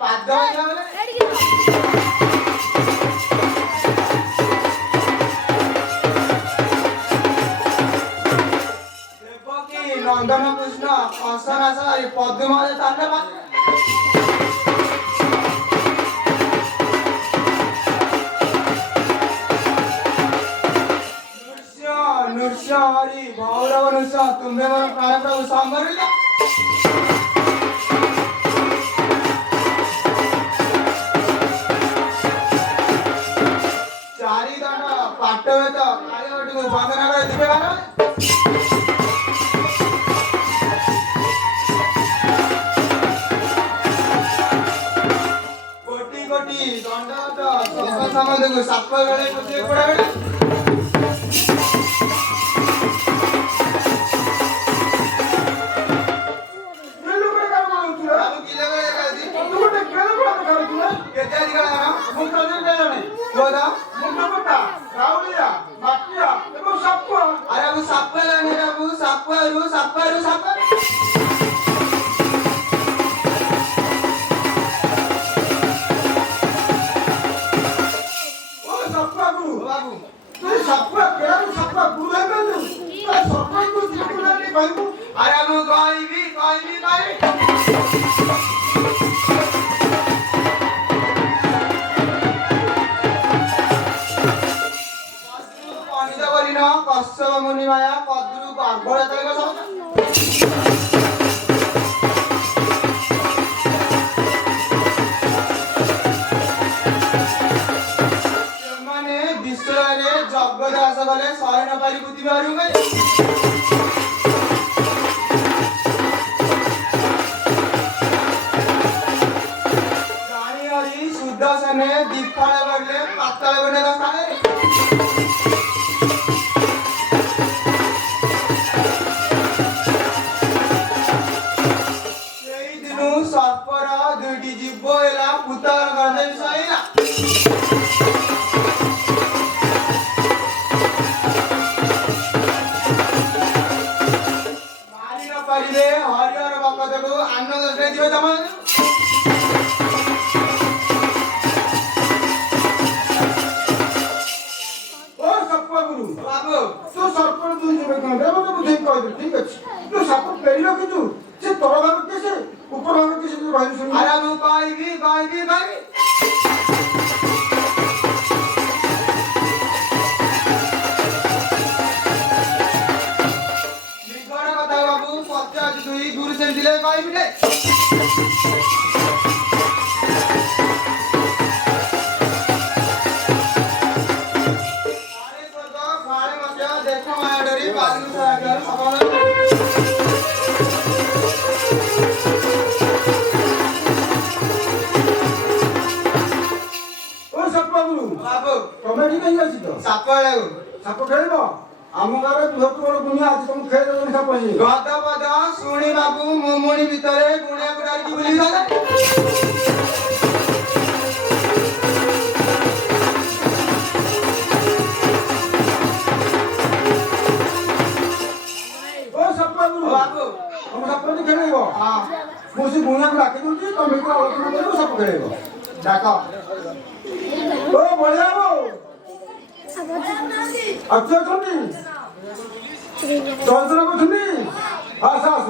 ପାଦ ହେଇଗଲା ବୋଲେ ଦେବକୀ ନନ୍ଦନ କୃଷ୍ଣ କଂସନାଶ ପଦ୍ମରେ ତାଣ୍ଡବ नृस्य हरि भौरव नृस्य तुम्हें मोर प्राण प्रभु संबरिल चारि दंड पाटवेत कालीवटू वंदना कर दिवे बार कोटि कोटि दंडवत सब समंदको साप गले कोटि कोडा बेटा कश्यप मुनि माया कद्रु गर्भरा तले सब माने विश्वरे जगदास गले शरण पारी बुद्धि बारू गए रानी हरि सुदर्शने दीपफल करले पाताल बने स्थाने सर्परा दुईटी जीव एला पुतार गंधे सईला मारी न परिले हरिहर भक्तको आनंद से जीव जमा ओ सर्प गुरु बाबू तो सर्प दुई जीव कंदे मते बुझे कह दे ठीक अछि तो सर्प पेरिलो किछु से तोर भाग कैसे ऊपर भाग कैसे जो भाई सुन अरे मु कहबी निगड़ कथा बाबू 50 दुई गुरु से दिले कहबी रे अरे स्वर्ग खाले मते देखो माया डरी बाजू से आकर सवाल कमेटी नहीं आसी तो साप खेलिबो आम गारे बहुत बड़ दुनिया आज तुम खेल दो साप ही गद पद सुनी बाबू मुमुनी भितरे गुणिया को डाली बुली गले ओ साप बाबू हम साप खेलिबो हां मुसी गुणिया को डाकी दूची तुम को आलोचना करिबो साप खेलिबो डाका ओ बढ़िया बो अच्छा सुनी चौधरा को सुनी आस आस